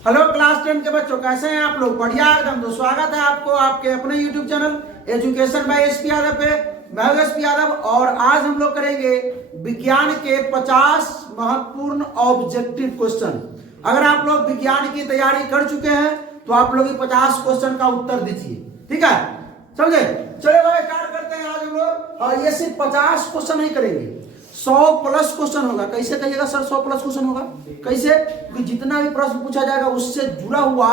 Hello class 10 के बच्चों, कैसे हैं आप लोग? बढ़िया एकदम। तो स्वागत है आपको आपके अपने YouTube channel education by SP Yadav पे। मैं हूं एसपी यादव और आज हम लोग करेंगे विज्ञान के 50 महत्वपूर्ण ऑब्जेक्टिव क्वेश्चन। अगर आप लोग विज्ञान की तैयारी कर चुके हैं तो आप लोग 50 क्वेश्चन का उत्तर दीजिए, ठीक है? समझे? चलो भाई स्टार्ट करते हैं आज हम लोग। और ये सिर्फ 50 क्वेश्चन नहीं करेंगे, 100+ क्वेश्चन होगा। कैसे कहिएगा सर 100+ क्वेश्चन होगा? कैसे? क्योंकि जितना भी प्रश्न पूछा जाएगा उससे जुड़ा हुआ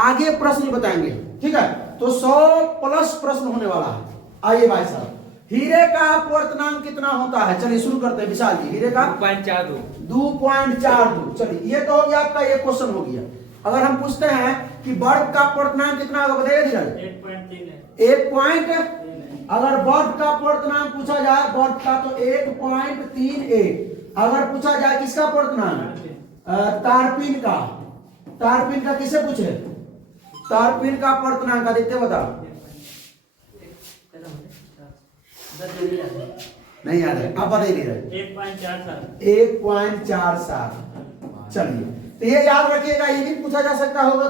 आगे प्रश्न बताएंगे, ठीक है? तो 100+ प्रश्न होने वाला है। आइए भाई साहब, हीरे का अपवर्तनांक कितना होता है? चलिए शुरू करते हैं। विशाल जी, हीरे का 2.42। चलिए ये तो हो गया आपका, एक क्वेश्चन हो गया। अगर हम पूछते हैं कि बर्फ का अपवर्तनांक कितना होगा, बताइए। 1. अगर बर्फ का अपवर्तनांक पूछा जाए, बर्फ का, तो 1.38। अगर पूछा जाए किसका अपवर्तनांक? तारपीन का किसे पूछे? तारपीन का अपवर्तनांक आदित्य बता। नहीं याद है, आप बता ही नहीं रहे। 1.47। चलिए तो ये याद रखिएगा, ये भी पूछा जा सकता होगा।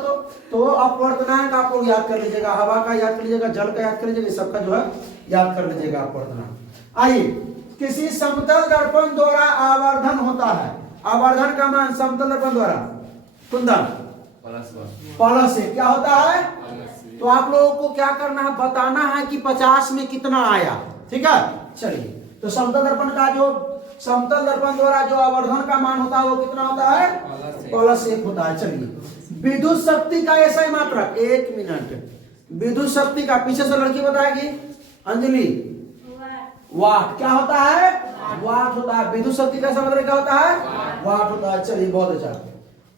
तो अपवर्तनांक आप लोग याद कर लीजिएगा, हवा का याद कर लीजिएगा, जल का याद कर लीजिएगा, सबका जो है याद कर लीजिएगा अपवर्तनांक। आइए, किसी समतल दर्पण द्वारा आवर्धन होता है। आवर्धन का मान समतल दर्पण द्वारा कुंदन प्लस से क्या होता है? तो आप लोगों को क्या करना है, बताना है कि 50 में कितना आया, ठीक है? चलिए, तो समतल दर्पण द्वारा जो आवर्धन का मान होता है वो कितना होता है? +1 होता है। चलिए, विद्युत शक्ति का ऐसा ही मात्रक, 1 मिनट। विद्युत शक्ति का, पीछे से लड़की बताएगी अंजलि। वाट क्या होता है? वाट होता है। विद्युत शक्ति का मतलब क्या होता है? वाट होता है। चलिए बहुत अच्छा।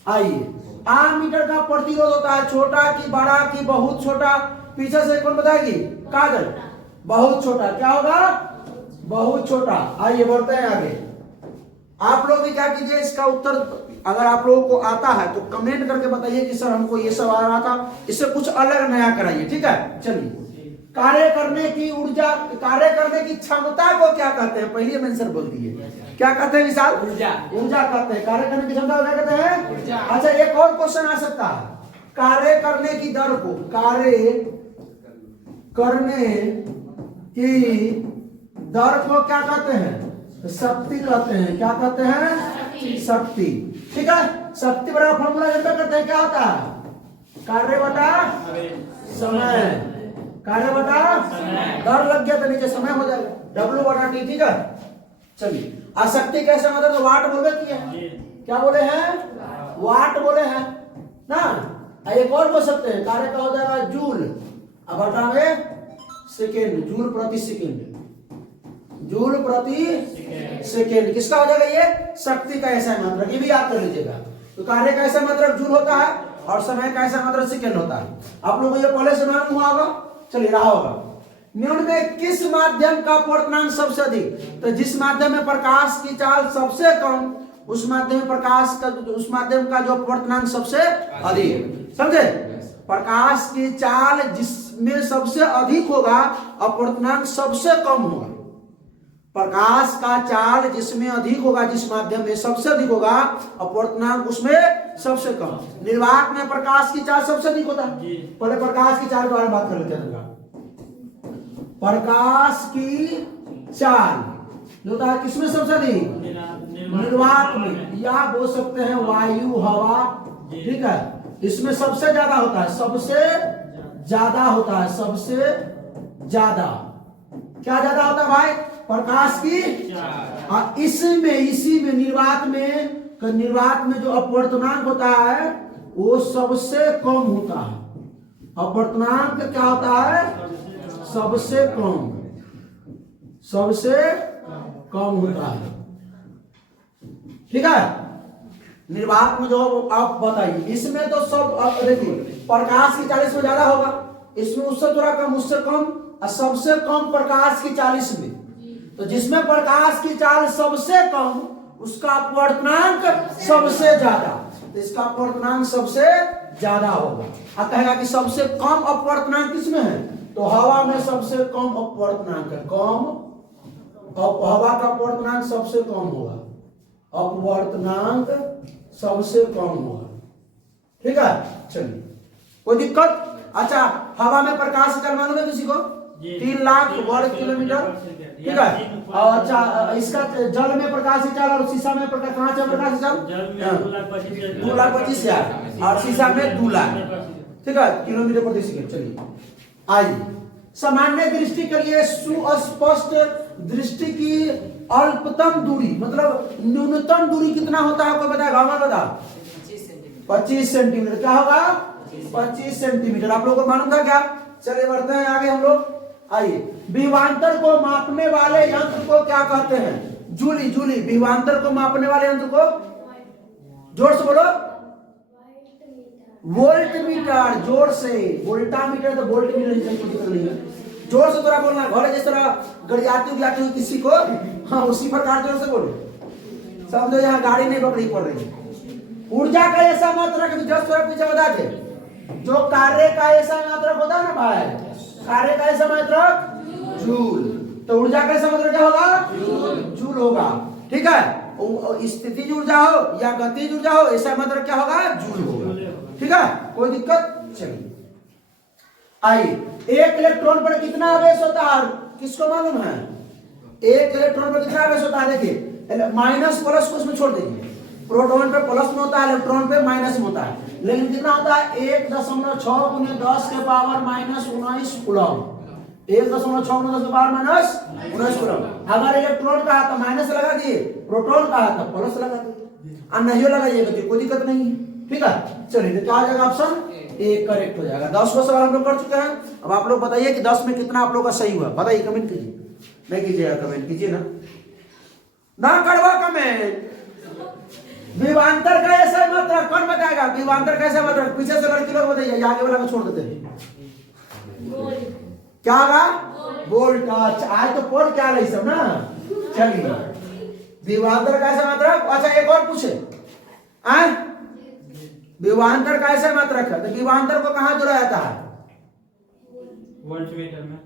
आइए, आममीटर का प्रतिरोध होता है, छोटा की बड़ा की बहुत छोटा? पीछे से कौन बताएगी? काजल। बहुत छोटा क्या होगा? बहुत छोटा। आइए बढ़ते हैं आगे। आप लोग भी क्या कीजिए, इसका उत्तर अगर आप लोगों को आता है तो कमेंट करके बताइए कि सर हमको ये सब आ रहा था, इससे कुछ अलग नया कराइए, ठीक है? चलिए, कार्य करने की क्षमता को क्या कहते हैं? पहले मैंने सर बोल दिए, क्या कहते हैं विशाल? ऊर्जा कहते हैं। कार्य करने की क्षमता को क्या कहते हैं? अच्छा, एक और क्वेश्चन आ सकता है, कार्य करने की दर को, कार्य करने की दर को क्या कहते हैं? शक्ति कहते हैं। क्या कहते हैं? शक्ति। ठीक है, शक्ति बड़ा फॉर्मूला जनता करते हैं, क्या होता है? कार्य बटा समय। कार्य बटा दर लग गया तो नीचे समय हो जाएगा, W/T, ठीक है? चलिए, शक्ति कैसे मतलब? तो वाट बोले किए, क्या बोले हैं? वाट बोले हैं ना। एक और बोल सकते हैं, कार्य का हो जाएगा जूल, अब बटा में सेकेंड, जूल प्रति सेकेंड। जूल प्रति सेकेंड किसका हो जाएगा? ये शक्ति का ऐसा मात्रक, ये भी याद कर लीजिएगा। तो कार्य का ऐसा मात्रक जूल होता है और समय का ऐसा मात्रक सेकेंड होता है। आप लोगों को ये पहले से मालूम हुआ होगा, चलिए रहा होगा। निम्न में किस माध्यम का अपवर्तनांक सबसे अधिक? तो जिस माध्यम में प्रकाश की चाल सबसे कम, उस माध्यम का जो अपवर्तनांक सबसे अधिक, समझे? प्रकाश की चाल जिसमें सबसे अधिक होगा, अपवर्तनांक सबसे कम होगा। प्रकाश का चाल जिसमें अधिक होगा, जिस माध्यम में सबसे अधिक होगा, अपवर्तनांक उसमें सबसे कम। निर्वात में प्रकाश की चाल सबसे अधिक होता है। पहले प्रकाश की चाल के बारे में बात कर लेते हैं। प्रकाश की चाल जो होता है किसमें सबसे अधिक? निर्वात में, या बोल सकते हैं वायु, हवा, ठीक है? इसमें सबसे ज्यादा होता है, सबसे ज्यादा होता है, सबसे ज्यादा। क्या ज्यादा होता है भाई? प्रकाश की इसी में निर्वात में जो अपवर्तनांक होता है वो सबसे कम होता है। अपवर्तनांक क्या होता है? सबसे कम होता है, ठीक है? निर्वात में जो आप बताइए, इसमें तो सब देखिए, प्रकाश की 40 में ज्यादा होगा, इसमें उससे थोड़ा कम, उससे कम, और सबसे कम प्रकाश की 40 में। तो जिसमें प्रकाश की चाल सबसे कम, उसका अपवर्तनांक सबसे ज्यादा, तो इसका अपवर्तनांक सबसे ज्यादा होगा। अब कहेगा कि सबसे कम अपवर्तनांक किसमें है? तो हवा में सबसे कम अपवर्तनांक है, हवा का अपवर्तनांक सबसे कम होगा, अपवर्तनांक सबसे कम होगा। ठीक है, चलिए कोई दिक्कत? अच्छा, हवा में प्रकाश की चाल मालूम है किसी को? 3 लाख वर्ग किलोमीटर, ठीक है। और अच्छा, इसका जल में प्रकाश की चाल और शीशा में प्रकाश, कहाँ से प्रकाश की चाल? 2,25,000 और शीशा में 2 लाख, ठीक है, किलोमीटर प्रति सेकंड। चलिए आइए, सामान्य दृष्टि के लिए सुस्पष्ट दृष्टि की अल्पतम दूरी मतलब न्यूनतम दूरी कितना होता है? कोई बताएगा? हमें बता। 25 सेंटीमीटर। क्या होगा? 25 सेंटीमीटर। आप लोगों को मालूम था क्या? चलिए बढ़ते हैं आगे हम लोग। आइए, विभवांतर को मापने वाले यंत्र को क्या कहते हैं? जूली। जूली, विभवांतर को मापने वाले यंत्र को जोर से बोलो। Volt meter. जोर से। वोल्टामीटर तो वोल्ट मीटर नहीं है, जोर से थोड़ा बोलना। घर जिस तरह गड़ियाती उड़ियाती हुई किसी को, हाँ उसी प्रकार जोर से बोलो। समझो यहाँ गाड़ी नहीं पकड़ी पड़ रही है। ऊर्जा का ऐसा मात्रक जस्ट थोड़ा पीछे बता दे, जो कार्य का ऐसा मात्रक होता है ना भाई, कार्य का ऐसा मात्रक जूल। तो ऊर्जा का ऐसा मात्रक क्या होगा? जूल होगा, ठीक है। स्थितिज ऊर्जा हो या गतिज ऊर्जा हो, ऐसा मात्रक क्या होगा? जूल होगा, ठीक है, कोई दिक्कत? चलिए आइए, एक इलेक्ट्रॉन पर कितना आवेश होता है? किसको मालूम है? एक इलेक्ट्रॉन पर कितना आवेश होता है? देखिए, माइनस प्लस को इसमें छोड़ दीजिए। प्रोटॉन पे प्लस में होता है, इलेक्ट्रॉन पे माइनस में होता है, लेकिन कितना होता है? 1.6 × 10 के पावर -19 कूलम। 1.6 × 10 के पावर -19 कूलम। अगर इलेक्ट्रॉन का है तो माइनस लगा दिए, प्रोटॉन का है तो प्लस लगा दिए, और नहीं लगाइएगा तो कोई दिक्कत नहीं है, ठीक है। चलिए, तो क्या आ जाएगा? ऑप्शन ए करेक्ट हो जाएगा। 10 को सवाल हम लोग कर चुके हैं। अब आप लोग बताइए कि 10 में कितना आप लोग का सही हुआ? बताइए, कमेंट कीजिए। नहीं कीजिएगा कमेंट, कीजिए ना करवा कमेंट। विभवांतर का ऐसा मात्रक कौन बताएगा? विभवांतर का ऐसा मात्रक पीछे से लड़की लोग बताइए, आगे वाला को छोड़ देते हैं। क्या होगा? वोल्ट। आज तो पढ़ क्या रही सब ना। चलिए, विभवांतर का ऐसा मात्रक। अच्छा, एक और पूछे, विभवांतर का ऐसा मात्रक है, तो विभवांतर को कहाँ जोड़ा जाता है? वोल्टमीटर में।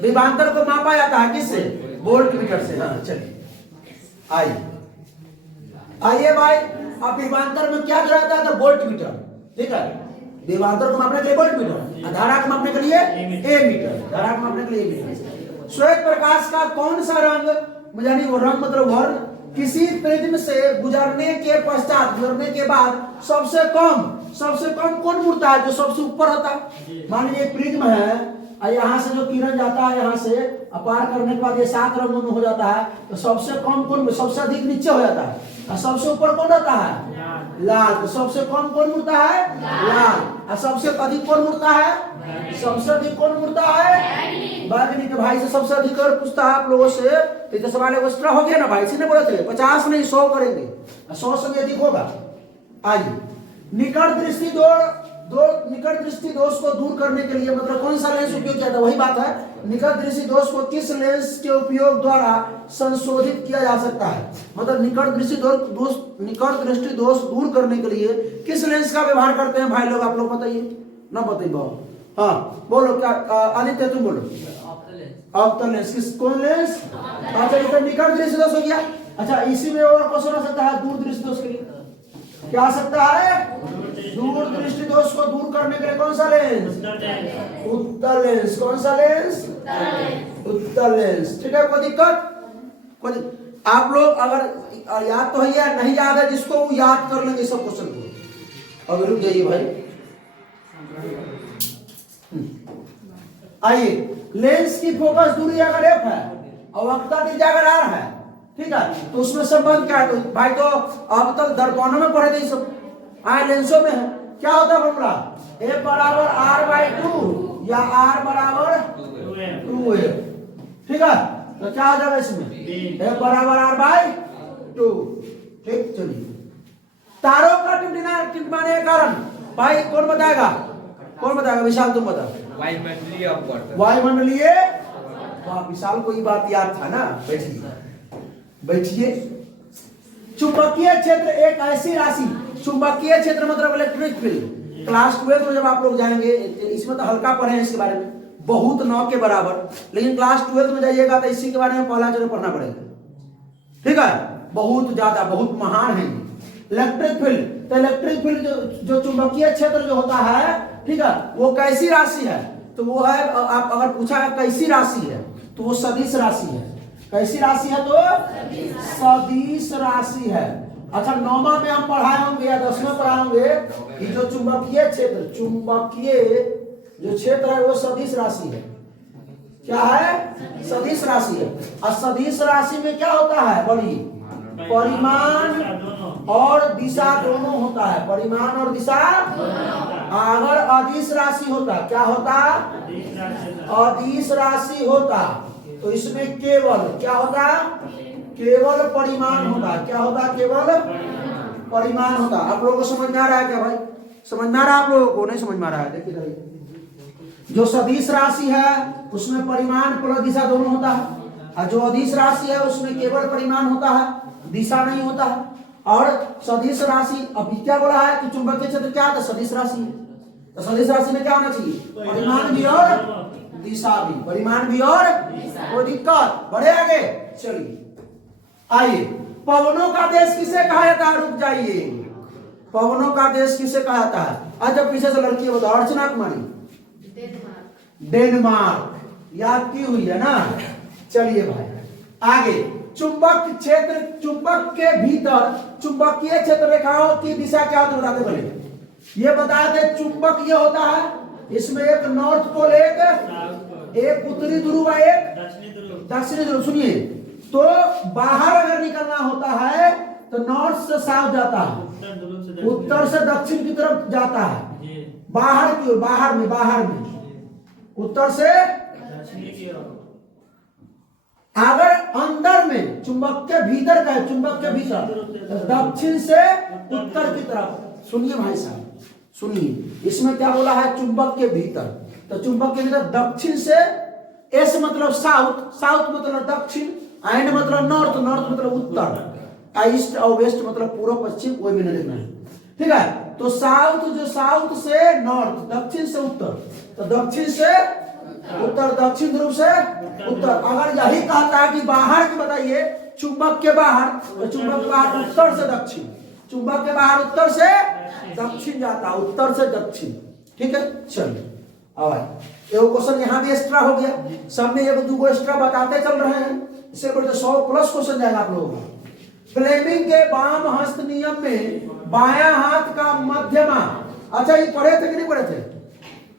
विभवांतर को मापा जाता है किससे? वोल्ट मीटर से। हाँ, चलिए आइए भाई, अब विभवांतर में क्या जोड़ा जाता है? वोल्ट मीटर, ठीक है। विभवांतर को मापने के लिए वोल्ट मीटर, धारा को मापने के लिए ए मीटर, धारा को मापने के लिए ए मीटर। श्वेत प्रकाश का कौन सा रंग, यानी वो रंग मतलब वर्ण, किसी प्रिज्म से गुजरने के पश्चात, गुजरने के बाद सबसे कम कौन मुड़ता है? जो सबसे ऊपर होता है। मान लीजिए एक प्रिज्म है, यहाँ से जो किरण जाता है, यहाँ से पार करने के बाद ये 7 रंगों में हो जाता है, तो सबसे कम कौन, सबसे अधिक नीचे हो जाता है, और सबसे ऊपर कौन रहता है? लाल। तो सबसे कम कौन मुड़ता है? लाल। और सबसे अधिक कौन मुड़ता है? सबसे अधिक कौन मुड़ता है? बैगनी। के भाई से सबसे अधिक और पूछता है आप लोगों से, तो सवाल एक्स्ट्रा हो गया ना भाई, इसी ने बोले थे 50 नहीं 100 करेंगे, 100 से भी अधिक होगा। आइए, निकट दृष्टि दोष को दूर करने के लिए मतलब कौन सा लेंस उपयोग किया था? वही बात है, निकट दृष्टि दोष को किस लेंस के उपयोग द्वारा संशोधित किया जा सकता है? मतलब निकट दृष्टि दोष दूर करने के लिए किस लेंस का व्यवहार करते हैं भाई लोग? आप लोग बताइए ना, बताइए बाबू। हाँ बोलो, क्या आदित्य तुम बोलो। Octal lens. किस कौन लेंस? अच्छा, इसका निकट दृष्टि दोष हो गया। अच्छा, इसी में और क्वेश्चन आ सकता है दूर दृष्टि दोष के लिए क्या आ सकता है? दूर दृष्टि दोष को दूर करने के लिए कौन सा लेंस? उत्तल लेंस। कौन सा लेंस? उत्तल लेंस, ठीक है। कोई दिक्कत? आप लोग अगर याद तो है या नहीं याद है, जिसको याद कर लेंगे सब क्वेश्चन को। अब रुक जाइए भाई, आइए, लेंस की फोकस दूरी अगर F है और वक्रता त्रिज्या अगर R है, ठीक है, तो उसमें संबंध क्या है? तो भाई तो अब तक दर्पणों में पढ़े थे सब, लेंसों में है। क्या होता है फॉर्मूला? F बराबर R/2 या R बराबर 2F, ठीक है। तो क्या हो जाएगा इसमें? F बराबर R/2, ठीक। चलिए, तारों का टिमटिमाने का कारण भाई कौन बताएगा? कौन बताएगा? विशाल तुम बताओ। वायुमंडलीय अपवर्तन। वायुमंडलीय। वाह विशाल को ये बात याद था ना। बैठिए। चुंबकीय क्षेत्र एक ऐसी राशि, चुंबकीय क्षेत्र मतलब इलेक्ट्रिक फील्ड। क्लास 12 में जब आप लोग जाएंगे, इसमें तो हल्का पढ़े हैं इसके बारे में, बहुत 9 के बराबर, लेकिन क्लास 12 में जाइएगा तो इसी के बारे में पहला चरण पढ़ना पड़ेगा, ठीक है। बहुत ज्यादा, बहुत महान है। इलेक्ट्रिक फील्ड, तो इलेक्ट्रिक फील्ड जो चुंबकीय क्षेत्र जो होता है, ठीक है, वो कैसी राशि है? तो वो है, आप अगर पूछा कैसी राशि है तो वो सदिश राशि है। कैसी राशि है? तो सदिश राशि है। अच्छा, 9वां में हम पढ़ाए होंगे या 10वां पढ़ाए होंगे कि जो चुंबकीय क्षेत्र, चुंबकीय जो क्षेत्र है वो सदिश राशि है। क्या है? सदिश राशि है। और सदिश राशि में क्या होता है? बड़ी परिमाण और दिशा दोनों होता है। परिमाण और दिशा। अगर अदिश राशि होता, क्या होता? अदिश राशि होता तो इसमें केवल क्या होता? केवल परिमाण होता। क्या होता? केवल परिमाण होता। आप लोगों को समझ में आ रहा है क्या भाई? समझ में आ रहा है आप लोगों को? नहीं समझ में आ रहा है? देखिए, जो सदिश राशि है उसमें परिमाण प्लस दिशा दोनों होता है, और जो अदिश राशि है उसमें केवल परिमाण होता है, दिशा नहीं होता है। और सदिश राशि, अभी क्या बोला है कि चुंबकीय क्षेत्र क्या है? सदिश राशि है। तो सदिश राशि में क्या होना चाहिए? परिमाण भी और दिशा भी। परिमाण भी और कोई दिक्कत? बढ़े आगे चलिए, आइए। पवनों का देश किसे कहा जाता है? रुक जाइए, पवनों का देश किसे कहा जाता है? आज जब पीछे से लड़की बताओ, अर्चना कुमारी, डेनमार्क। याद की हुई है ना? चलिए भाई आगे। चुंबक क्षेत्र, चुंबक के भीतर चुंबकीय क्षेत्र रेखाओं की दिशा क्या होती है? बताते बोले, ये बताए थे। चुंबक ये होता है, इसमें एक नॉर्थ पोल, एक उत्तरी ध्रुव, एक दक्षिणी ध्रुव। सुनिए, तो बाहर अगर निकलना होता है तो नॉर्थ से साउथ जाता है, उत्तर से दक्षिण की तरफ जाता है। बाहर की ओर, बाहर में उत्तर से। अगर अंदर में चुंबक के भीतर का है, चुंबक के भीतर दक्षिण से उत्तर की तरफ। सुनिए भाई साहब, सुनिए, इसमें क्या बोला है? चुंबक के भीतर। तो चुंबक के भीतर दक्षिण से, एस मतलब साउथ, साउथ मतलब दक्षिण, एंड मतलब नॉर्थ, नॉर्थ मतलब उत्तर, ईस्ट और वेस्ट मतलब पूर्व पश्चिम, कोई भी नहीं लिखना है, ठीक है। तो साउथ, जो साउथ से नॉर्थ, दक्षिण से उत्तर, तो दक्षिण से उत्तर, दक्षिण ध्रुव से उत्तर। अगर यही कहता है कि बाहर की बताइए, चुंबक के बाहर, तो चुंबक के बाहर उत्तर से दक्षिण, चुंबक के बाहर उत्तर से दक्षिण जाता है, उत्तर से दक्षिण, ठीक है। चलिए अब एगो क्वेश्चन यहाँ भी एक्स्ट्रा हो गया, सब में एगो दूगो एक्स्ट्रा बताते चल रहे हैं, इससे बढ़कर 100+ क्वेश्चन जाएगा आप लोगों का। फ्लेमिंग के वाम हस्त नियम में बायां हाथ का मध्यमा, अच्छा ये पढ़े थे कि नहीं पढ़े थे?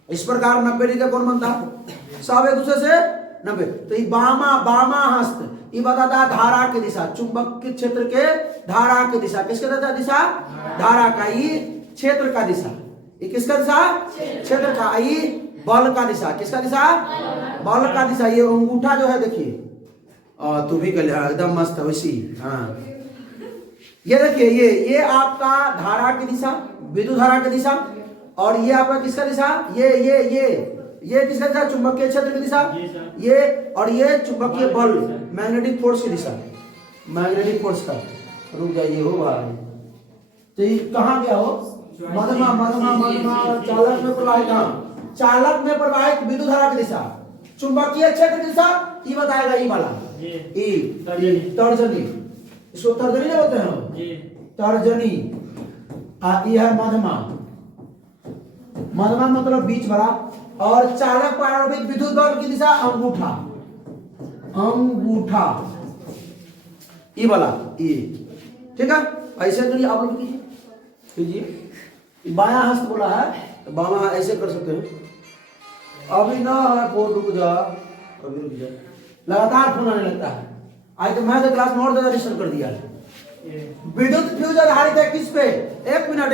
इस प्रकार 90 का कौन बनता? सब एक दूसरे से 90। तो ये बामा हस्त ये बताता है धारा की दिशा, चुंबक के क्षेत्र के धारा की दिशा। किसके दिशा? धारा का। ये क्षेत्र का दिशा, ये किसका दिशा? क्षेत्र का। ये बल का दिशा, किसका दिशा? बल का दिशा। ये अंगूठा जो है देखिए, तू भी एकदम मस्त है वैसी। हाँ, ये देखिए, ये आपका धारा की दिशा, विद्युत धारा की दिशा। और ये आपका किसका दिशा? ये किसका दिशा? चुंबकीय क्षेत्र की दिशा। ये और ये चुंबकीय बल, मैग्नेटिक फोर्स की दिशा, मैग्नेटिक फोर्स का। रुक जाइए हो भाई, तो ये कहाँ गया हो? मध्यमा चालक में प्रवाहित, चालक में प्रवाहित विद्युत धारा की दिशा, चुंबकीय क्षेत्र की दिशा ये बताएगा। ये वाला तर्जनी, इसको तर्जनी नहीं बोलते हैं, तर्जनी। ये है मध्यमा, मध्यमा मतलब बीच वाला। और चालक पर आरोपित विद्युत बल की दिशा अंगूठा, अंगूठा ये वाला, ये ठीक है। ऐसे तो आप लोग कीजिए, बायां हस्त बोला है तो बायां ऐसे कर सकते हैं। अभी ना है फोन, रुक जा, अभी रुक जा, लगातार फोन आने लगता है। आज तो मैं तो क्लास में और ज्यादा डिस्टर्ब कर दिया है। विद्युत फ्यूज आधारित है किस पे? एक मिनट।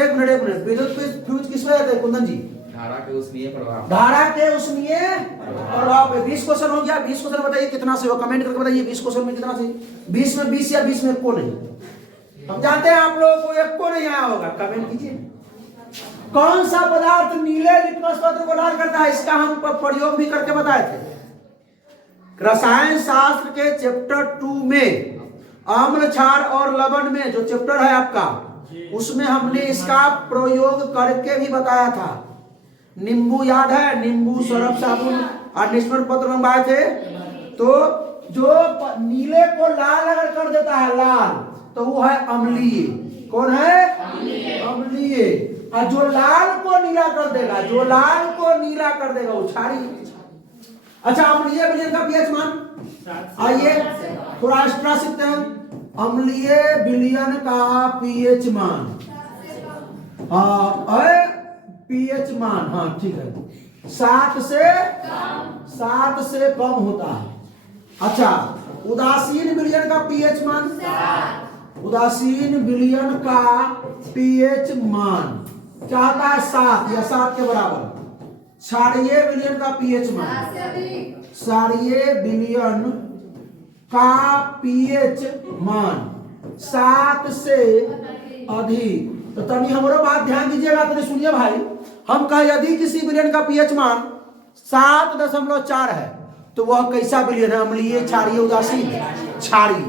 विद्युत फ्यूज किस पे है कुंदन जी? धारा के उष्मीय प्रभाव, धारा के उष्मीय प्रभाव पे। 20 क्वेश्चन हो गया। 20 क्वेश्चन बताइए कितना से हो, कमेंट करके बताइए 20 क्वेश्चन में कितना से? 20 में 20 या 20 में एक को नहीं? हम जानते हैं आप लोगों को एक को नहीं आया होगा, कमेंट कीजिए। कौन सा पदार्थ नीले लिटमस पत्र को लाल करता है? इसका हम प्रयोग भी करके बताए थे। रसायन शास्त्र के चैप्टर 2 में अम्ल, क्षार और लवण में जो चैप्टर है आपका, उसमें हमने इसका प्रयोग करके भी बताया था। नींबू याद है? नींबू, सरफ, साबुन और निष्पर्ण पत्र मंगवाए थे। तो जो नीले को लाल अगर कर देता है, लाल, तो वो है अम्लीय। कौन है? अम्लीय। और जो लाल को नीला कर देगा, जो लाल को नीला कर देगा वो क्षारीय। अच्छा, अम्लीय विलयन का पीएच मान, आइए थोड़ा एक्स्ट्रा सीखते हैं। अम्लीय विलयन का पीएच मान, पीएच मान, हाँ ठीक है, 7 से कम होता है। अच्छा, उदासीन विलयन का पीएच मान, उदासीन विलयन का पीएच मान क्या होता है? 7 या 7 के बराबर। क्षारीय विलयन का पीएच मान, क्षारीय विलयन का पीएच मान 7 से अधिक। तो तनी हमारा बात ध्यान दीजिएगा, तनी सुनिए भाई। हम कहे यदि किसी विलयन का पीएच मान 7.4 है तो वह कैसा विलयन है? अम्लीय, क्षारीय, उदासीन? क्षारीय।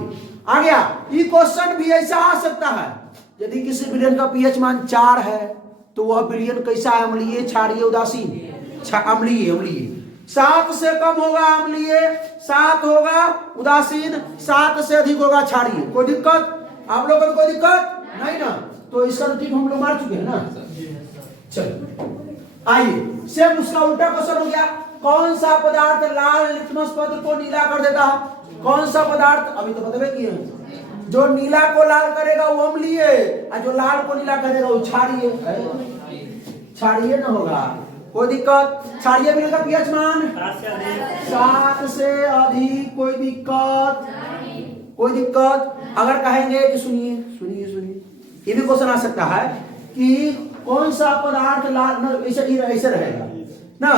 आ गया। ये क्वेश्चन भी ऐसा आ सकता है, यदि किसी विलयन का पीएच मान 4 है तो वह विलयन कैसा है? अम्लीय, क्षारीय, उदासीन? अम्लीय। अम्लीय 7 से कम होगा अम्लीय, 7 होगा उदासीन, 7 से अधिक होगा क्षारीय। कोई दिक्कत आप लोगों को? कोई दिक्कत नहीं ना? तो इसका रूटीन हम लोग मार चुके हैं ना। चलिए आइए, सेम उसका उल्टा क्वेश्चन हो गया। कौन सा पदार्थ लाल लिटमस पत्र को नीला कर देता है? कौन सा पदार्थ? अभी तो बतवे किए हैं। जो नीला को लाल करेगा वो अम्लीय, और जो लाल को नीला करेगा वो क्षारीय। क्षारीय न होगा, कोई दिक्कत? क्षारीय विलयन का पीएच मान 7 से अधिक, कोई दिक्कत? कोई दिक्कत? अगर कहेंगे कि सुनिए सुनिए सुनिए, ये भी क्वेश्चन आ सकता है कि कौन सा पदार्थ लाल, ऐसे रहेगा ना,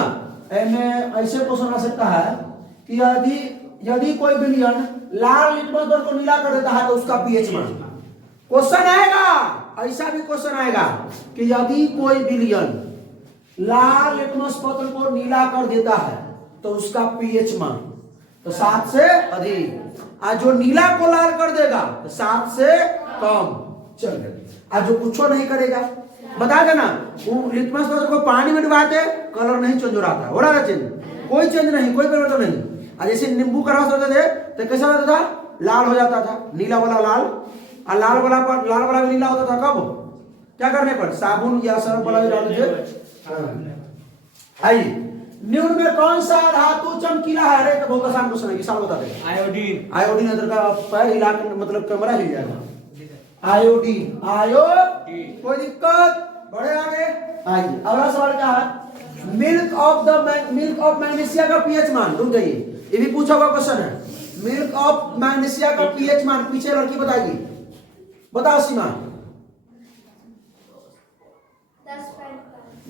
ऐसे क्वेश्चन आ सकता है कि यदि कोई विलयन लाल लिटमस पत्र को नीला कर देता है तो उसका पीएच मान। क्वेश्चन आएगा, ऐसा भी क्वेश्चन आएगा कि यदि कोई विलयन लाल लिटमस पत्र को नीला कर देता है तो उसका पीएच मान तो 7 से अधिक, और जो नीला को लाल कर देगा तो 7 से कम। चल, आज जो कुछ नहीं करेगा, बता देना, वो लिटमस पत्र को पानी में डुबाते कलर नहीं चेंज हो रहा था, हो रहा था चेंज? कोई चेंज नहीं, कोई परिवर्तन नहीं। जैसे नींबू का रस होते थे तो कैसा होता था? लाल हो जाता था, नीला वाला लाल, और लाल वाला भी नीला होता था। कब? क्या करने पर? साबुन या सर्फ वाला भी डालते थे। आइए, निम्न में कौन सा धातु चमकीला है? अरे तो बहुत आसान क्वेश्चन है, किसान बता देगा। आयोडीन। आयोडीन इधर का पैर हिला के मतलब कैमरा हिल जाएगा। Iodine, iodine. कोई दिक्कत? बढ़े आगे। आइए, अगला सवाल क्या है? मिल्क ऑफ मैग्नीशिया का पीएच मान। रुक जाइए, ये भी पूछा हुआ क्वेश्चन है। मिल्क ऑफ मैग्नीशिया का पीएच मान पीछे लड़की बताएगी, बताओ सीमा।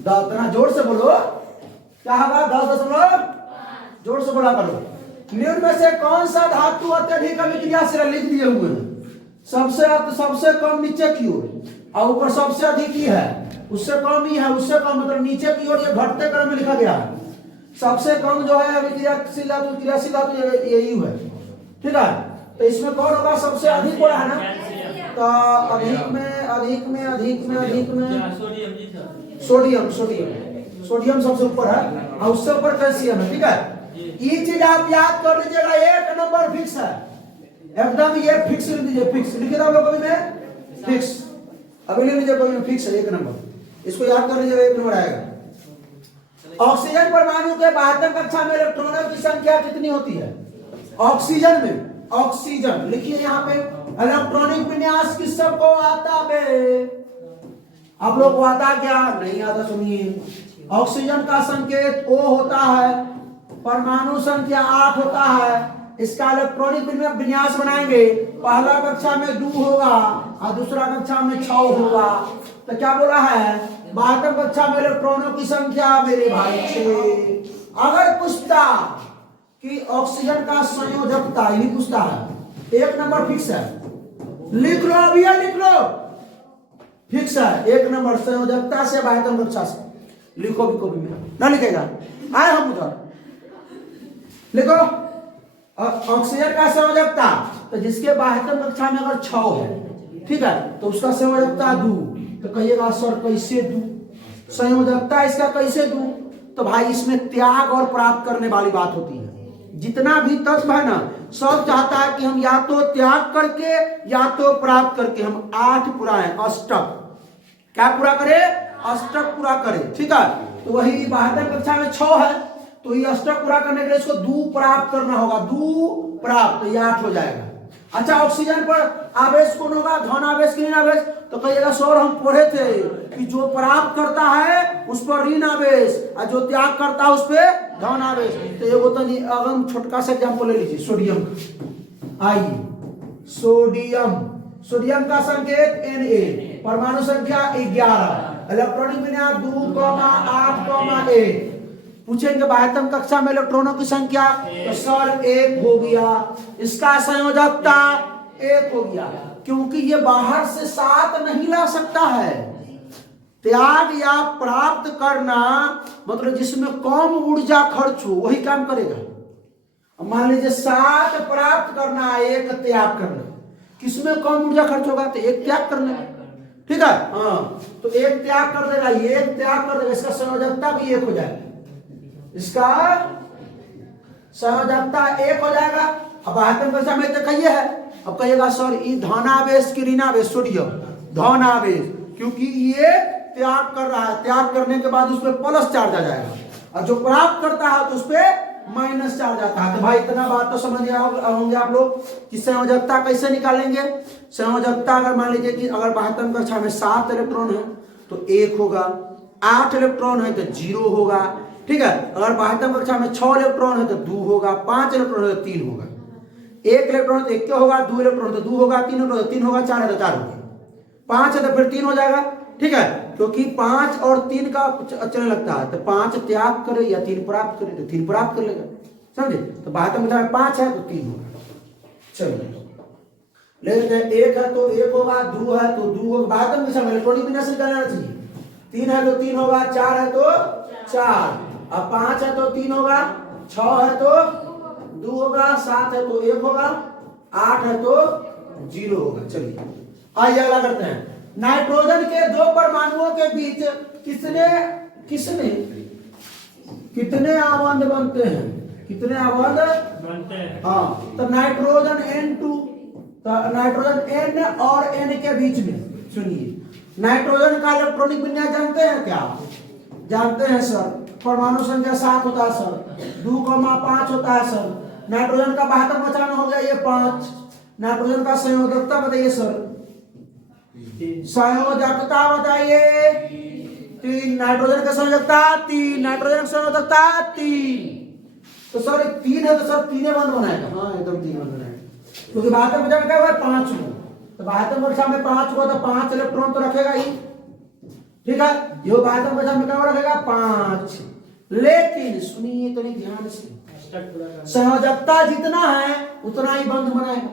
10 जोर से बोलो, क्या होगा? 10.5 जोर से बोला करो। निम्न में से कौन सा धातु अत्यधिक अभिक्रियाशील? लिख दिए हुए हैं, सबसे कम नीचे की ओर, और ऊपर सबसे अधिक ही है, उससे कम ही है, उससे कम मतलब नीचे की ओर ये घटते क्रम में लिखा गया है। सबसे कम जो है अभिक्रियाशील धातु, क्रियाशील धातु यही है, ठीक है? तो इसमें कौन होगा? सबसे अधिक हो रहा है ना, तो अधिक में सोडियम सबसे ऊपर है, और उससे ऊपर कैल्शियम है, ठीक है? ये चीज आप याद कर लीजिएगा, 1 नंबर फिक्स है एकदम, ये फिक्स लिख दीजिए, फिक्स लिखिए आप लोग कभी में फिक्स, अभी लिख लीजिए कभी में फिक्स है 1 नंबर, इसको याद कर लीजिएगा, 1 नंबर आएगा। ऑक्सीजन परमाणु के 72 कक्षा में इलेक्ट्रॉनों की संख्या कितनी होती है? ऑक्सीजन में, ऑक्सीजन लिखिए यहाँ पे, इलेक्ट्रॉनिक विन्यास किस सबको आता बे? आप लोग को आता क्या? नहीं आता? सुनिए, ऑक्सीजन का संकेत O होता है, परमाणु संख्या 8 होता है, इसका इलेक्ट्रॉनिक विन्यास बनाएंगे, पहला कक्षा में 2 होगा और दूसरा कक्षा में 6 होगा। तो क्या बोला है? 72 कक्षा में इलेक्ट्रॉनों की संख्या मेरे भाई 6। अगर पूछता कि ऑक्सीजन का संयोजकता, यही पूछता है, 1 नंबर फिक्स है, लिख लो अभी, लिख लो, फिक्स है 1 नंबर संयोजकता से 72 कक्षा से, लिखो भी कॉपी में ना लिखेगा, आए हम उधर लिखो ऑक्सीजन का संयोजकता, तो जिसके 72 कक्षा में अगर 6 है, ठीक है, तो उसका संयोजकता 2, तो कहिएगा सर कैसे 2? संयोजकता इसका कैसे 2? तो भाई इसमें त्याग और प्राप्त करने वाली बात होती है। जितना भी तत्व है ना, सब चाहता है कि हम या तो त्याग करके या तो प्राप्त करके हम 8 पूरा है, अष्टक क्या पूरा करे, अष्टक पूरा करे। ठीक है, तो वही 72 कक्षा में 6 है, तो ये अष्टक पूरा करने के लिए इसको 2 प्राप्त करना होगा, 2 प्राप्त, तो ये 8 हो जाएगा। अच्छा, ऑक्सीजन पर आवेश कौन होगा, धन आवेश कि ऋण आवेश, तो कहिएगा सर हम पढ़े थे कि जो प्राप्त करता है उस पर ऋण आवेश और जो त्याग करता है उस पर धन आवेश। तो ये वो तो नहीं, अगर हम छोटका सा एग्जाम्पल ले लीजिए सोडियम का। आइए, सोडियम, सोडियम का संकेत Na, परमाणु संख्या 11, इलेक्ट्रॉनिक विन्यास 2,8,1। पूछेंगे 72 कक्षा में इलेक्ट्रॉनों की संख्या, तो सर 1 हो गया, इसका संयोजकता 1 हो गया, क्योंकि ये बाहर से 7 नहीं ला सकता है। त्याग या प्राप्त करना मतलब जिसमें कम ऊर्जा खर्च हो वही काम करेगा। मान लीजिए 7 प्राप्त करना, 1 त्याग करना, किसमें कम ऊर्जा खर्च होगा, तो 1 त्याग करना। ठीक है, हाँ, तो 1 त्याग कर देगा, 1 त्याग कर देगा, इसका संयोजकता भी 1 हो जाएगा, इसका संयोजकता 1 हो जाएगा। अब 72 कक्षा में तो कहिए है, अब कहिएगा सर ये धनावेश की ऋणावेश, सोडियम धनावेश, क्योंकि ये त्याग कर रहा है, त्याग करने के बाद उस पर प्लस चार्ज आ जाएगा, और जो प्राप्त करता है तो उस पर माइनस चार्ज आता है। तो भाई इतना बात तो समझ होंगे आप लोग कि संयोजकता कैसे निकालेंगे। संयोजकता अगर मान लीजिए कि अगर 72 कक्षा में 7 इलेक्ट्रॉन है तो 1 होगा, 8 इलेक्ट्रॉन है तो 0 होगा। ठीक है, अगर 72 कक्षा में 6 इलेक्ट्रॉन है तो 2 होगा, 5 इलेक्ट्रॉन है तो 3 होगा, 1 इलेक्ट्रॉन तो 1 होगा, 2 इलेक्ट्रॉन तो 2 होगा, 3 इलेक्ट्रॉन तो 3 होगा, 4 है तो 4 होगा, 5 है तो फिर 3 हो जाएगा। ठीक है, क्योंकि 5 और 3 का चलने लगता है, तो 5 त्याग करे या 3 प्राप्त करे तो 3 प्राप्त कर लेगा, समझे। तो 72 कक्षा में 5 है तो 3 होगा। चलिए लेकिन 1 है तो 1 होगा, 2 है तो 2 होगा, 72 कक्षा में इलेक्ट्रॉनिक विन्यास निकालना चाहिए, 3 है तो 3 होगा, 4 है तो 4, अब 5 है तो 3 होगा, 6 है तो 2 होगा, 7 है तो 1 होगा, 8 है तो 0 होगा। चलिए आइए अगला करते हैं। नाइट्रोजन के 2 परमाणुओं के बीच कितने आबंध बनते हैं, कितने आबंध बनते हैं, हाँ, तो नाइट्रोजन N2, तो नाइट्रोजन N और N के बीच में, सुनिए, नाइट्रोजन का इलेक्ट्रॉनिक विन्यास जानते हैं क्या, जानते हैं सर, परमाणु संख्या 7 होता है सर, 2,5 होता है सर। नाइट्रोजन का 72 बचाना हो गया ये 5। नाइट्रोजन का संयोजकता बताइए सर, संयोजकता बताइए 3, नाइट्रोजन का संयोजकता 3, नाइट्रोजन का संयोजकता 3, तो सर 3 है तो सर 3 बंद बनाएगा, हाँ एकदम 3 बंद बनाएगा, क्योंकि 72 बचा में क्या हुआ 5 को, तो 72 बचा में 5 को तो 5 इलेक्ट्रॉन तो रखेगा ही। ठीक है, ये 72 बचा में क्या रखेगा 5, लेकिन सुनिए तो नहीं ध्यान से, संयोजकता जितना है उतना ही बंद बनाएगा।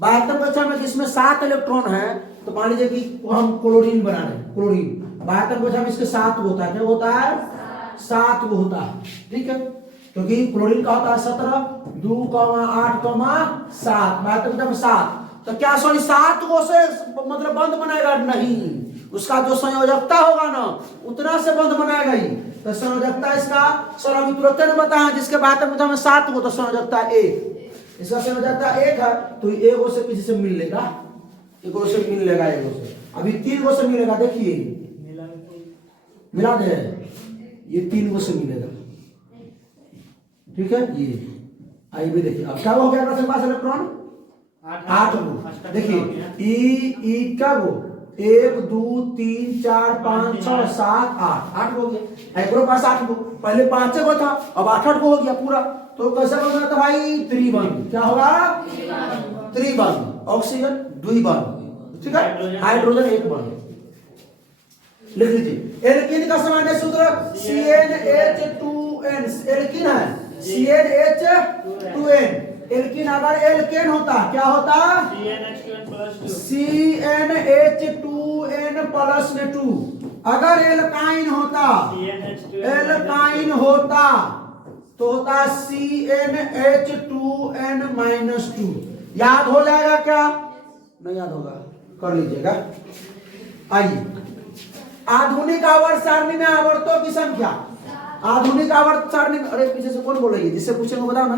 72 कक्षा में जिसमें 7 इलेक्ट्रॉन है, तो मान लीजिए कि हम क्लोरीन बना रहे हैं, क्लोरीन 72 कक्षा में इसके 7 होता है, क्या होता है 7 होता है। ठीक है, क्योंकि क्लोरीन का होता है 17, 2,8,7, 72 कक्षा में 7, तो क्या सॉरी 7 को से मतलब बंद बनाएगा नहीं, उसका जो संयोजकता होगा ना उतना से बंद बनाएगा ही। तो संयोजकता इसका सर अभी तुरंत ने बताया, जिसके 72 कक्षा में 7 हो तो संयोजकता 1, इसका संयोजकता 1 है, तो 1 से किसी से मिल लेगा, 1 से मिल लेगा, 1 से अभी 3 से मिलेगा, देखिए मिला दे, ये 3 से मिलेगा। ठीक है, ये आई भी देखिए, अब क्या हो गया अपने पास इलेक्ट्रॉन 8 गो, देखिए ई क्या गो 1 2 3 4 5 6 7 8 हो गया, एक पास 8 गो, पहले 5 गो था अब 8 गो हो गया पूरा, तो कैसे बन रहा था भाई 3 बंद, क्या होगा 3 बंद, ऑक्सीजन 2 बंद, ठीक है, हाइड्रोजन 1 बंद। लिख लीजिए एल्कीन का सामान्य सूत्र CnH2n, एल्कीन है CnH2n, एल्कीन अगर एल्केन होता क्या होता CnH2n प्लस 2, अगर एल्काइन होता तो होता CnH2n माइनस 2। याद हो जाएगा क्या, नहीं याद होगा कर लीजिएगा। आइए आधुनिक आवर्त सारणी में आवर्तों की संख्या, आधुनिक आवर्त सारणी, अरे पीछे से कौन बोल रही है, जिससे पूछेंगे बताओ ना,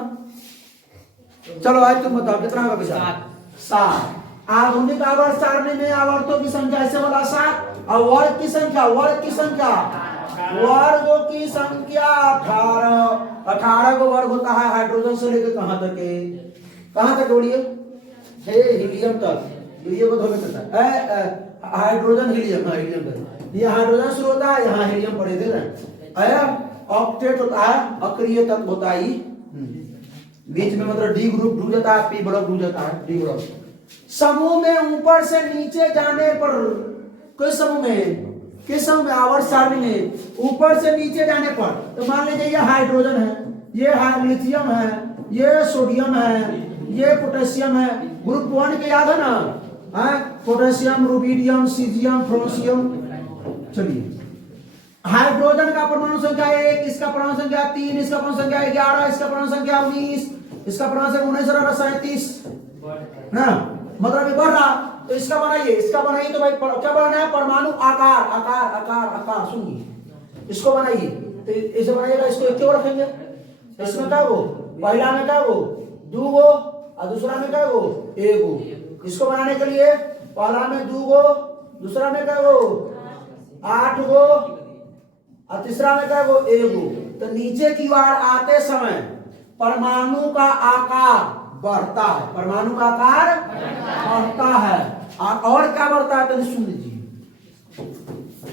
चलो आज तुम बताओ कितना होगा विशाल? 7। आधुनिक आवर्त सारणी में आवर्तों की संख्या ऐसे बोला 7 और वर्ग की संख्या वर्गों की संख्या 18। 18 को वर्ग होता है हाइड्रोजन से लेकर कहां तक बोलिए? हीलियम तक। हीलियम को धोने तक हाइड्रोजन हीलियम तक। ये हाइड्रोजन शुरू होता है, यहाँ हीलियम पड़े थे ना। ऑक्टेट होता है, अक्रिय तत्व होता है। बीच में मतलब डी ग्रुप डूब जाता है, पी ब्लॉक डूब जाता है, डी ब्लॉक। समूह में ऊपर से नीचे जाने पर कोई समूह में किस समूह में? आवर्त सारणी में ऊपर से नीचे जाने पर तो मान लीजिए ये हाइड्रोजन है, ये लिथियम है, ये सोडियम है, ये पोटेशियम है। ग्रुप 1 के याद है ना? Potassium, rubidium, caesium, francium. चलिए हाइड्रोजन का परमाणु संख्या 1, इसका परमाणु संख्या 3, इसका परमाणु संख्या 11, इसका परमाणु संख्या 19, इसका परमाणु संख्या 19 और 37 ना, मतलब ये बढ़ रहा। तो इसका बनाइए तो भाई क्या बनाना है? परमाणु आकार सुनिए, इसको बनाइए। तो इसे बनाइएगा, इसको क्यों रखेंगे? इसमें क्या हो? पहला में क्या हो? 2 गो और दूसरा में क्या हो? 1 गो। इसको बनाने के लिए पहला में 2 गो, दूसरा में क्या हो? 8 गो और तीसरा में क्या हो? 1 गो। तो नीचे की ओर आते समय परमाणु का आकार बढ़ता है, परमाणु का आकार बढ़ता है। और क्या बढ़ता है? तो सुन लीजिए,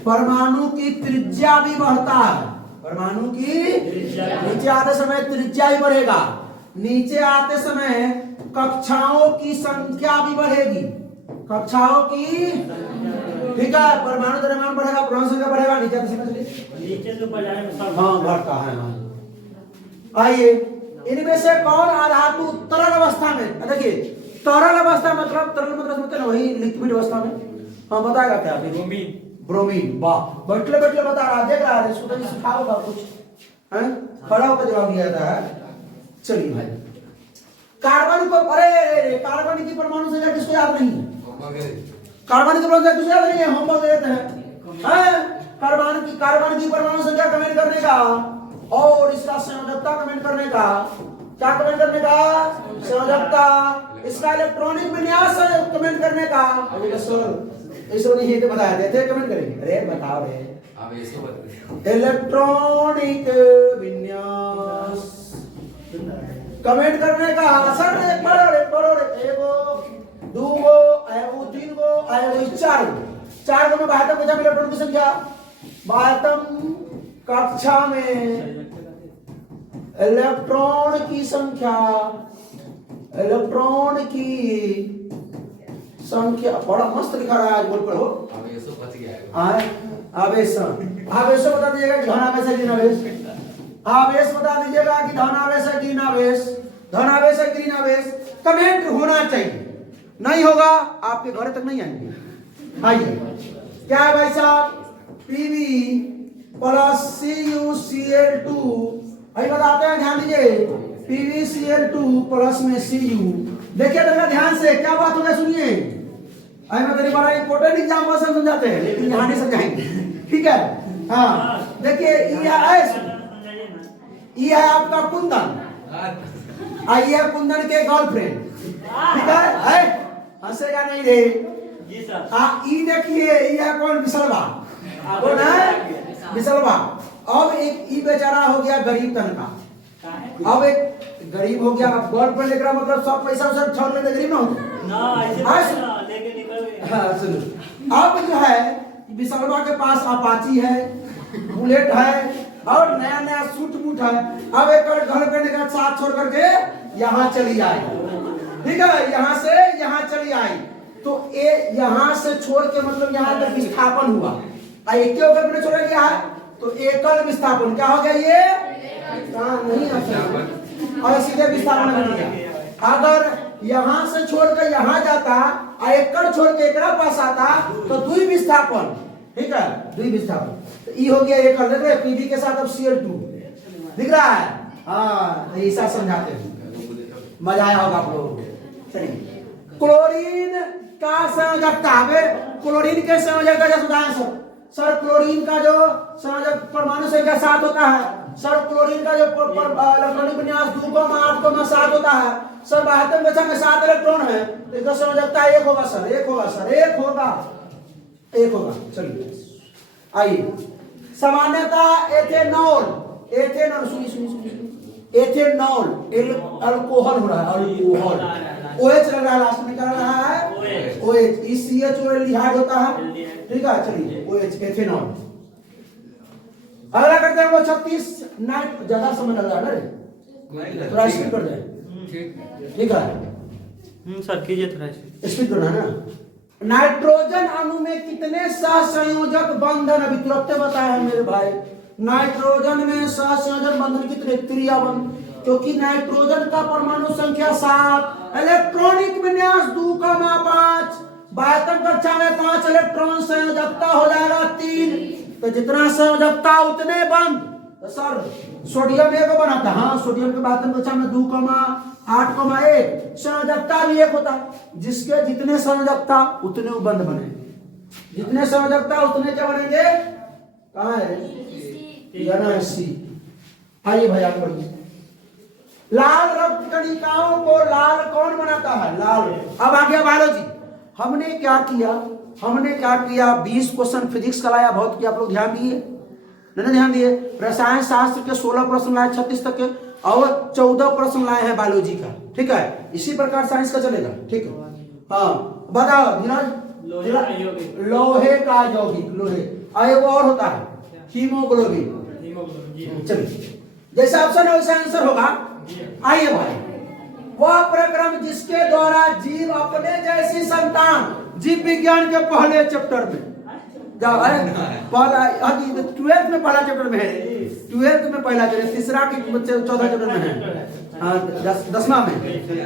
परमाणु की त्रिज्या भी बढ़ता है। परमाणु की नीचे आते समय त्रिज्या ही बढ़ेगा, नीचे आते समय कक्षाओं की संख्या भी बढ़ेगी, कक्षाओं की। ठीक है, परमाणु द्रव्यमान बढ़ेगा, परमाणु संख्या बढ़ेगा, नीचे तो बढ़ता है। आइए, इनमें से कौन अधातु तरल अवस्था में? देखिए तरल अवस्था मतलब समझते ना, वही लिक्विड अवस्था में। हाँ बताएगा क्या? ब्रोमीन। वाह, बैठले बता रहा, देख रहा है, इसको तो सिखाओगा कुछ, खड़ा होकर जवाब दिया जाता है। चलिए भाई, कार्बन को, अरे कार्बन की परमाणु संख्या किसको याद नहीं है? कार्बन की परमाणु संख्या किसको याद नहीं है? होमवर्क दे देते हैं। कार्बन की परमाणु संख्या कमेंट करने का और इसका संयोजकता कमेंट करने का। क्या कमेंट करने का? संयोजकता। इसका इलेक्ट्रॉनिक विन्यास कमेंट करने का। इसको नहीं तो बताया थे, कमेंट करेंगे। अरे बताओ रे, इलेक्ट्रॉनिक विन्यास कमेंट करने का। सर पढ़ो रे, 1 गो, 2 गो, 3 गो, 4 गो में 72 बचा इलेक्ट्रॉन की संख्या। 72 कक्षा में इलेक्ट्रॉन की संख्या, बड़ा मस्त लिखा रहा है आज। बोल पढ़ो। आवेश बता दीजिएगा कि धनावेश है ऋणावेश। आवेश बता दीजिएगा कि धनावेश है ऋणावेश, धनावेश है ऋणावेश। कमेंट होना चाहिए, नहीं होगा आपके घर तक नहीं आएंगे। आइए, क्या है भाई साहब? Pb plus CuCl2। अभी बताते हैं, ध्यान दीजिए। PbCl2 प्लस में Cu। देखिए बेटा ध्यान से, क्या बात होगा सुनिए। अभी मैं तेरी बड़ा इंपोर्टेंट एग्जाम्पल से समझाते हैं, लेकिन यहाँ नहीं समझाएंगे, ठीक है? हाँ देखिए, ये है आपका कुंदन, ये है कुंदन के गर्लफ्रेंड, ठीक है? हंसेगा नहीं रे। ई देखिए, ये है कौन? बिसलवा। कौन है? बिसलवा। अब एक ई बेचारा हो गया गरीब तन का। अब एक गरीब हो गया, अब गर्लफ्रेंड लेकर मतलब सब पैसा उसे छोड़ लेते, गरीब ना होते। अब जो है बिसलवा के पास अपाची है, बुलेट है और नया नया सूट बूट है। अब एक घर पे निकल साथ छोड़ करके यहाँ चली आई, ठीक है? यहाँ से यहाँ चली आई, तो यहाँ से छोड़ के मतलब यहाँ तक विस्थापन हुआ। एक के छोड़ा गया है तो एकल विस्थापन क्या हो गया? ये नहीं और सीधे विस्थापन बन गया। अगर यहाँ से छोड़कर यहाँ जाता और एकड़ छोड़ के एकड़ा पास आता तो द्वि विस्थापन, ठीक है? द्वि विस्थापन। तो ई हो गया एकड़। देख रहे Pb के साथ अब Cl2 दिख रहा है। हाँ, तो ऐसा समझाते हैं, मजा आया होगा आप लोगों को। चलिए, क्लोरीन का संयोजकता। क्लोरीन के संयोजकता जैसे बताएं सर, सर क्लोरीन का जो संयोजक परमाणु संख्या 7 होता है। सर क्लोरीन का जो इलेक्ट्रॉनिक विन्यास 2,8,7 होता है। सर 72 कक्षा में 7 इलेक्ट्रॉन है, तो इसका संयोजकता 1 होगा सर, 1 होगा सर, 1 होगा, 1 होगा। चलिए आइए, सामान्यतः एथेनॉल, एथेनॉल सुनिए, एथेनॉल अल्कोहल हो रहा है, अल्कोहल OH लग रहा है, लास्ट में क्या लग रहा है OH, इस CH एल्डिहाइड होता है, ठीक है। चलिए OH एथेनॉल। अगला करते हैं वो 36 नाइट, ज्यादा समय लग रहा है ना, थोड़ा स्पीड कर दे, ठीक है सर कीजिए, थोड़ा स्पीड करना है ना। नाइट्रोजन अणु में कितने सहसंयोजक बंधन, अभी तुरंत बताया है मेरे भाई, नाइट्रोजन में सहसंयोजक बंधन कितने, त्रियाबंध, क्योंकि नाइट्रोजन का परमाणु संख्या 7, इलेक्ट्रॉनिक विन्यास 2,5, 72 कक्षा में 5 इलेक्ट्रॉन, संयोजकता हो जाएगा 3, तो जितना संयोजकता उतने बंध। तो सर सोडियम 1 बनाता है, हाँ सोडियम के 72 कक्षा में 2,8,1, संयोजकता भी 1 होता है, जिसके जितने संयोजकता उतने वो बंध बने, जितने संयोजकता उतने क्या बनेंगे, कहाँ है सी। आइए भाई आप पढ़िए, लाल रक्त कणिकाओं को लाल कौन बनाता है, लाल। अब आ गया बायोलॉजी। हमने क्या किया, 20 क्वेश्चन फिजिक्स का लाया, बहुत किया, आप लोग ध्यान दिए, नहीं ध्यान दिए। रसायन शास्त्र के 16 प्रश्न लाए 36 तक के, और 14 प्रश्न लाए हैं बायोलॉजी का, ठीक है। इसी प्रकार साइंस का चलेगा, ठीक है। हाँ बताओ धीरज, लोहे का यौगिक, लोहे, और वो और होता है हीमोग्लोबिन। चलिए जैसा ऑप्शन है वैसा आंसर होगा। आइए भाई, वह प्रक्रम जिसके द्वारा जीव अपने जैसी संतान, जीव विज्ञान के पहले चैप्टर में जाओ, अरे पहला 12th में पहला चैप्टर में है, 12th में पहला चैप्टर, तीसरा के 14 चैप्टर में है, 10वां में।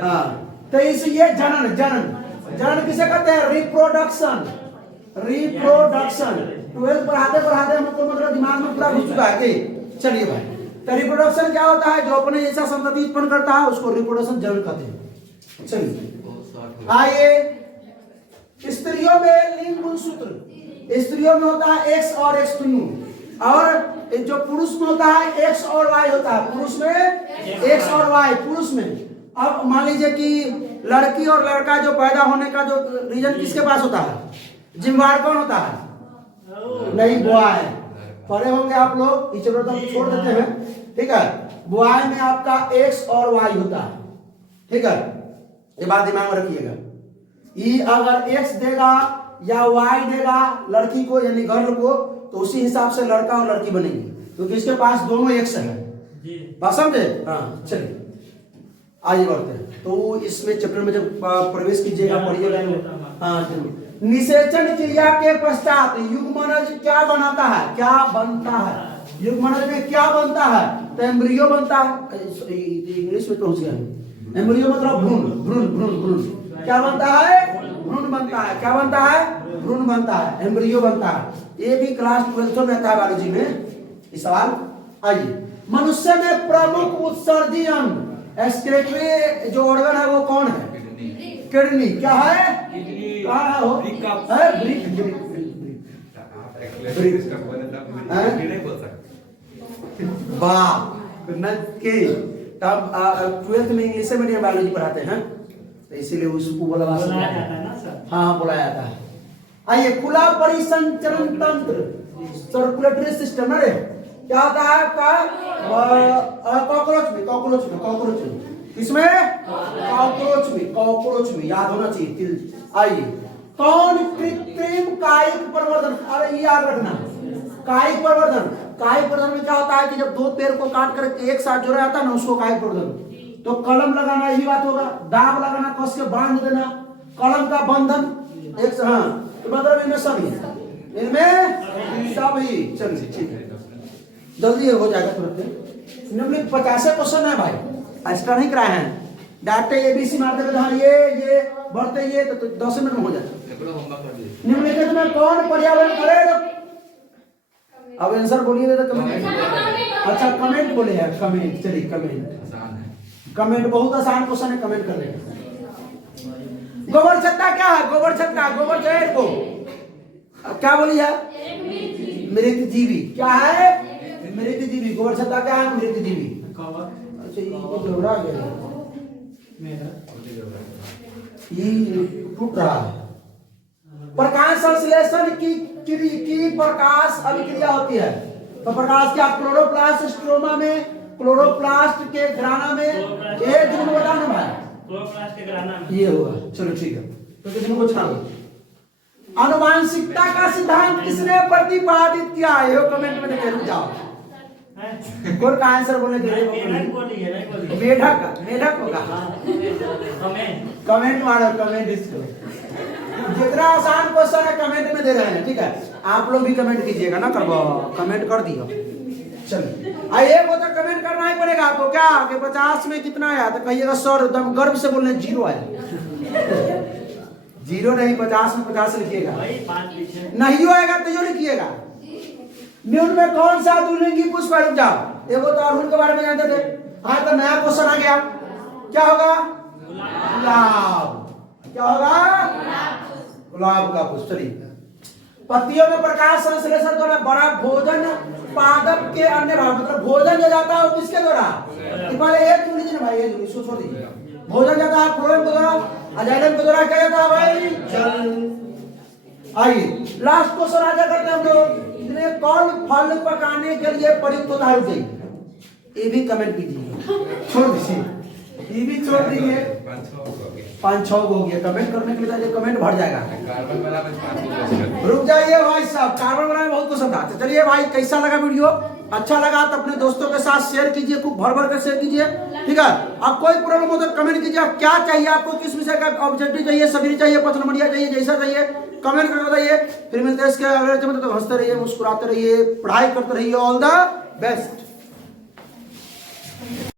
हाँ तो इसलिए जनन, जनन किसे कहते हैं, रिप्रोडक्शन, 12th पढ़ाते हमको मतलब दिमाग में पूरा घुस चुका है। चलिए भाई, तो रिप्रोडक्शन क्या होता है, जो अपने जैसा संतति उत्पन्न करता है उसको रिप्रोडक्शन जनन कहते हैं। चलिए आइए, स्त्रियों में लिंग गुणसूत्र, स्त्रियों में होता है X और X ट्विन, और जो पुरुष में होता है X और Y होता है, पुरुष में X और Y, पुरुष में। अब मान लीजिए कि लड़की और लड़का जो पैदा होने का जो रीजन किसके पास होता है, जिम्मेवार कौन होता है, नहीं बॉय, पढ़े होंगे आप लोग, इस चैप्टर को छोड़ देते हैं, ठीक है। बॉय में आपका X और Y होता है, ठीक है, ये बात दिमाग में रखिएगा। ये अगर X देगा या Y देगा लड़की को यानी गर्ल को, तो उसी हिसाब से लड़का और लड़की बनेगी, क्योंकि इसके पास दोनों X है, बात समझे। हाँ चलिए आगे बढ़ते हैं। तो इसमें चैप्टर में जब प्रवेश कीजिएगा पढ़िएगा। हाँ जरूर। निषेचन क्रिया के पश्चात युग्मनज क्या बनाता है, क्या बनता है, युग्मनज में क्या बनता है, तो एम्ब्रियो बनता है, इंग्लिश में पहुंच गया, एम्ब्रियो मतलब भ्रूण, भ्रूण भ्रूण भ्रूण, क्या बनता है, भ्रूण बनता है, क्या बनता है, भ्रूण बनता है, एम्ब्रियो बनता है। ये भी क्लास 12 में आता है बायोलॉजी में ये सवाल। आइए, मनुष्य में प्रमुख उत्सर्जी अंग, एक्सक्रीटरी जो ऑर्गन है वो कौन है, किडनी, क्या है, कहाँ है वो, वाह, तब 12th में इंग्लिश मीडियम बायोलॉजी पढ़ाते हैं, तो इसीलिए उसको बोला हाँ बुलाया जाता है। आइए, खुला परिसंचरण तंत्र, सर्कुलेटरी सिस्टम है, क्या होता है आपका, कॉकरोच में, किसमें, कॉकरोच में याद होना चाहिए। आइए, कौन कृत्रिम कायिक प्रवर्धन, अरे ये याद रखना, कायिक प्रवर्धन में क्या होता है कि जब दो पेड़ को काट कर एक साथ जोड़ा जाता है ना, उसको कायिक प्रवर्धन। तो कलम लगाना यही बात होगा, दाग लगाना, कस के बांध देना, कलम का बंधन एक, हाँ तो मतलब इनमें सभी चलिए ठीक है, जल्दी हो जाएगा तुरंत। निम्नलिखित 50 क्वेश्चन है भाई, एक्स्ट्रा नहीं कराए हैं, डायरेक्ट एबीसी मारते थे, हाँ ये बढ़ते ये तो 10 मिनट में हो जाता। निम्नलिखित में कौन पर्यावरण करे, अब आंसर बोलिए तो कमेंट, अच्छा कमेंट बोले हैं, कमेंट, चलिए कमेंट बहुत आसान क्वेश्चन है, कमेंट कर लेंगे। गोबर छत्ता क्या है, गोबर छत्ता, गोबर को क्या बोली है, मृतजीवी क्या है? मृतजीवी। गोबर छत्ता क्या है? मृतजीवी। अच्छा ये घबरा गया, ये टूट रहा है। प्रकाश संश्लेषण की प्रकाश अभिक्रिया होती है। तो प्रकाश क्या? क्लोरोप्लास्ट स्ट्रोमा में, क्लोरोप्लास्ट के घराना में, ये जिनको बताना भाई, क्लोरोप्लास्ट के घराना में ये होगा। चलो ठीक है, तो किसी को छाड़ो। आनुवांशिकता का सिद्धांत किसने प्रतिपादित किया है? ये कमेंट में लिखे, रुक जाओ। कौन का आंसर बोलने के लिए? मेढक होगा। कमेंट मारो, कमेंट इसको। जितना आसान क्वेश्चन है कमेंट में दे रहे हैं, ठीक है? आप लोग भी कमेंट कीजिएगा ना, करबो कमेंट कर दियो। चलिए आइए, वो तो कमेंट करना ही पड़ेगा आपको। क्या कि 50 में कितना आया? तो कहिएगा सर, एकदम गर्व से बोलने 0 आया। 0 नहीं, 50 में 50 लिखिएगा। नहीं आएगा तो जो लिखिएगा। न्यून में कौन सा द्विलिंगी पुष्प है? रुक जाओ, एगो तो अरहुल के बारे में जानते थे। हाँ, तो नया क्वेश्चन आ गया। क्या होगा? गुलाब। क्या होगा? गुलाब का पुष्प। चलिए, पत्तियों में प्रकाश संश्लेषण द्वारा बड़ा भोजन पादप के अन्य भाग, मतलब भोजन जो जाता है वो किसके द्वारा? एक लीजिए भाई, इसको छोड़ दीजिए। भोजन जाता है फ्लोएम के द्वारा, अजाइलम के द्वारा। क्या जाता है भाई? जल। आइए लास्ट क्वेश्चन आजा करते हैं हम लोग। कौन फल पकाने के लिए प्रयुक्त होता है? ये भी कमेंट कीजिए, छोड़ दीजिए, ये भी छोड़ दीजिए। 5-6 हो गया कमेंट करने के लिए, कमेंट भर जाएगा। कार्बन वाला में रुक जाइए भाई साहब, कार्बन वाला में बहुत पसंद आता है। चलिए भाई, कैसा लगा वीडियो? अच्छा लगा तो अपने दोस्तों के साथ शेयर कीजिए, खूब भर भर कर शेयर कीजिए, ठीक है? अब कोई प्रॉब्लम हो तो कमेंट कीजिए। आप क्या चाहिए, आपको किस विषय का ऑब्जेक्टिव चाहिए, सभी चाहिए, 5 नंबरिया चाहिए, जैसा चाहिए कमेंट करके बताइए। फिर मिलते हैं इसके अगले, तो हंसते रहिए, मुस्कुराते रहिए, पढ़ाई करते रहिए। All the best.